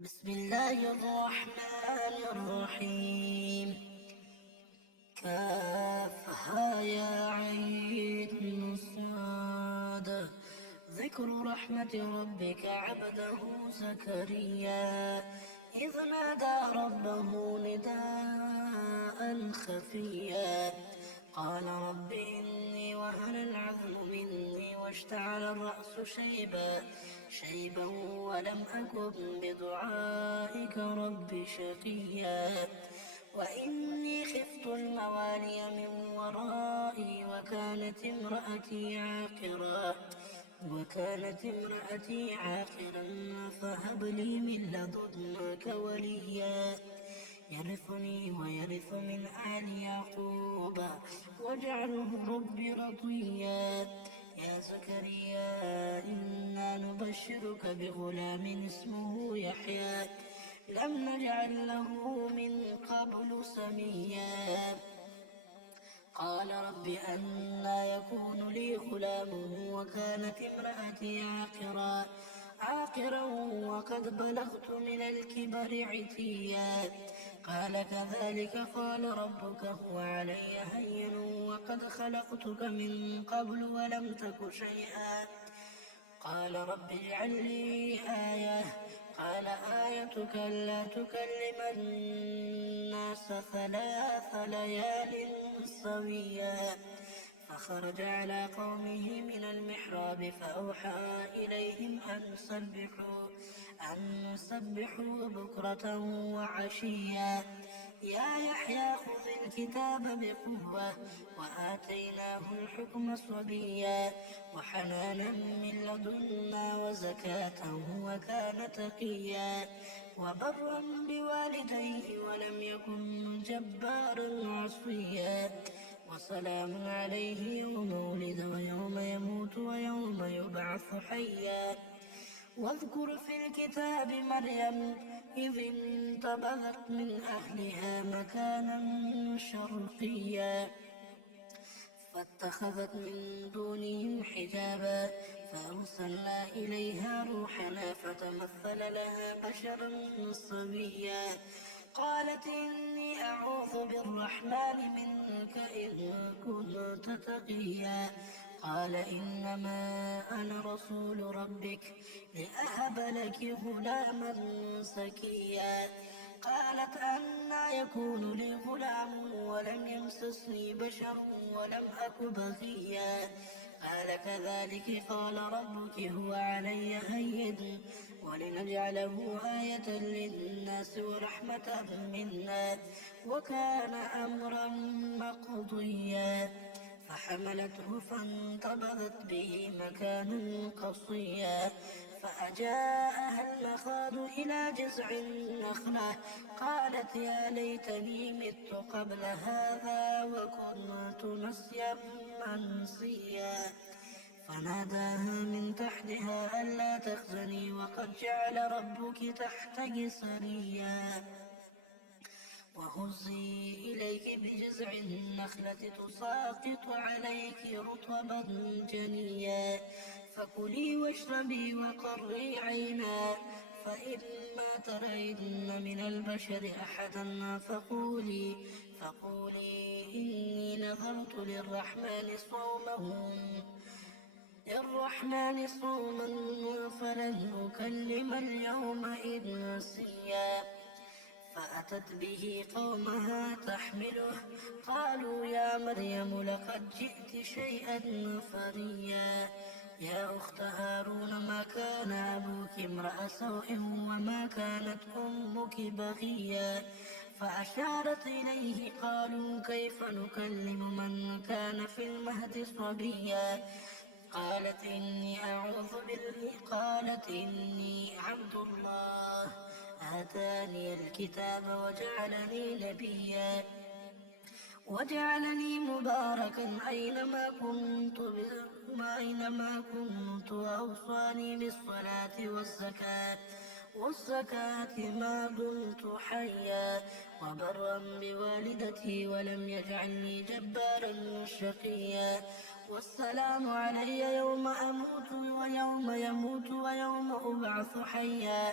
بسم الله الرحمن الرحيم. كافها يا عين صاد. ذكر رحمة ربك عبده زكريا إذ نادى ربه نداء خفيا قال رب إني وهن العظم مني واشتعل الرأس شيبا ولم أكن بدعائك رب شقيا وإني خفت الموالي من ورائي وكانت امرأتي عاقرا فهب لي من لدنك وليا يرثني ويرث من آل يعقوب واجعله ربي رضيا يا زكريا إنا نبشرك بغلام اسمه يحيى لم نجعل له من قبل سميا قال رب أنى يكون لي غلام وكانت امرأتي عاقرا وقد بلغت من الكبر عتيا قال كذلك قال ربك هو علي هين وقد خلقتك من قبل ولم تك شيئا قال رب اجعل لي آية قال آيتك ألا تكلم الناس 3 ليال سويا فخرج على قومه من المحراب فأوحى إليهم أن سبحوا بكرة وعشيا يا يحيى خذ الكتاب بقوة وآتيناه الحكم صبيا وحنانا من لدنا وزكاة وكان تقيا وبرا بوالديه ولم يكن جبارا عصيا وسلام عليه يوم ولد ويوم يموت ويوم يبعث حيا واذكر في الكتاب مريم إذ انتبذت من أهلها مكانا شرقيا فاتخذت من دونهم حجابا فأرسلنا إليها روحنا فتمثل لها بشرا صبيا قالت إني أعوذ بالرحمن منك إن كنت تقيا قال إنما أنا رسول ربك لأهب لك غلاما زكيا قالت أنى يكون لي غلام ولم يمسسني بشر ولم أك بغيا قال كذلك قال ربك هو علي هين ولنجعله آية للناس ورحمة منا وكان أمرا مقضيا فحملته فانتبذت به مكانا قصيا فأجاءها المخاض إلى جذع النخلة قالت يا ليتني مت قبل هذا وكنت نسيا منسيا فناداها من تحتها ألا تحزني وقد جعل ربك تحتك سريا وهزي إليك بجذع النخلة تساقط عليك رطبا جنيا فكلي واشربي وقري عينا فإما ترين من البشر أحدا فقولي إني نذرت للرحمن صوما فلن أكلم اليوم إنسيا فأتت به قومها تحمله قالوا يا مريم لقد جئت شيئا فريا يا أخت هارون ما كان أبوك امرأ سوء وما كانت أمك بغيا فأشارت إليه قالوا كيف نكلم من كان في المهد صبيا قالت إني عبد الله آتاني الكتاب وجعلني مباركا أينما كنت وأوصاني بالصلاة والزكاة ما دمت حيا وبرا بوالدتي ولم يجعلني جبارا شقيا والسلام علي يوم أموت ويوم يموت ويوم أبعث حيا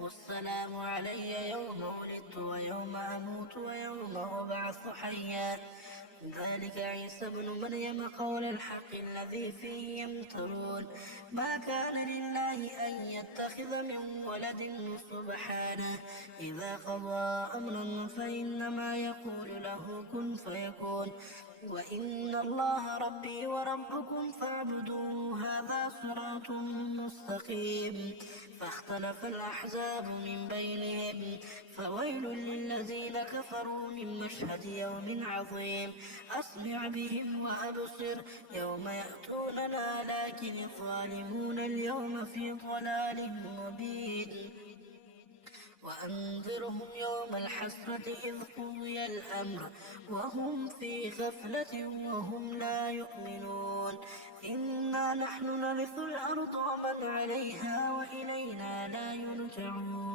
والسلام علي يوم ولدت ويوم أموت ويوم أبعث حيا. ذلك عيسى ابن مريم قول الحق الذي فيه يمترون. ما كان لله أن يتخذ من ولد سبحانه، إذا قضى أمرا فإنما يقول له كن فيكون. وإن الله ربي وربكم فاعبدوه هذا صراط مستقيم. فاختلف الأحزاب من بينهم، فويل للذين كفروا من مشهد يوم عظيم. أسمع بهم وأبصر يوم يأتوننا، لكن الظالمون اليوم في ضلال مبين. وأنذرهم يوم الحسرة إذ قضي الأمر وهم في غفلة وهم لا يؤمنون. إنا نحن نرث الأرض ومن عليها وإلينا لا يرجعون.